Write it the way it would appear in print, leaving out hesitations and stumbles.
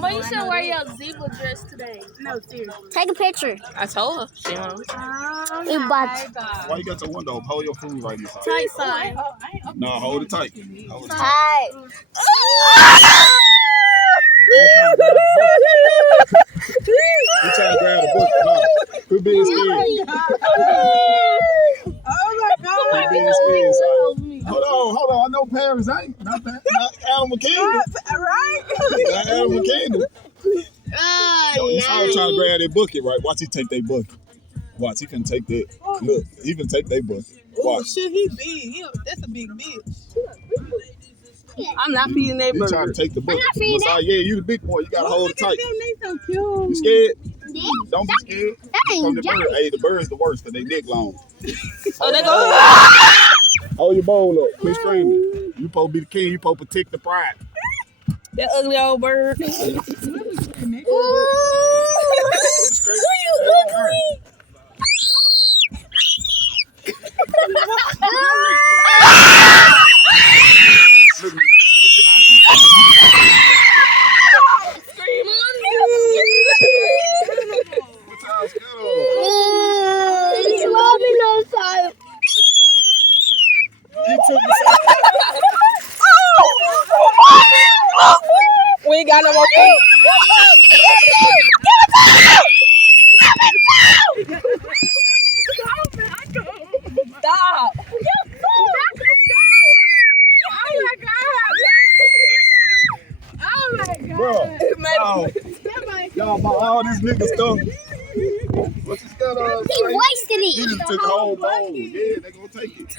But you should wear your zebra dress today. No, seriously. Take a picture. I told her. She don't. We bought. Why you got your window up? Hold your food right here. Tight side. No, hold it tight. Hold it tight. Hi. You trying to grab the book? Huh? Quit being scared. Oh my God. Quit being scared. Son. Hold on. I know Paris ain't. Not that. Not Adam McKendon. Right? Not Adam McKendon. You saw him trying to grab their bucket, right? Watch he take their bucket. Watch, he can take that. Look, he can take their bucket. Oh, Watch. shit, he big. That's a big bitch. I'm not feeding that He bird. trying to take the bucket. not feeding Besides, yeah, you the big boy. You gotta hold it tight. They so cute. You scared? Yeah. Don't be scared. That From ain't the Johnny. bird. Hey, the bird's the worst because they dick long. Oh, they go. Hold your bowl up. Quit screaming. You supposed to be the king. You supposed to protect the pride. That ugly old bird. Scream. You ugly. What time's good? It's rubbing on side. He took the side. We ain't got no more food. Stop. Bro, y'all bought all this nigga stuff. What's this got on? He wasted He it. just took the whole bowl. Yeah, they gonna take it.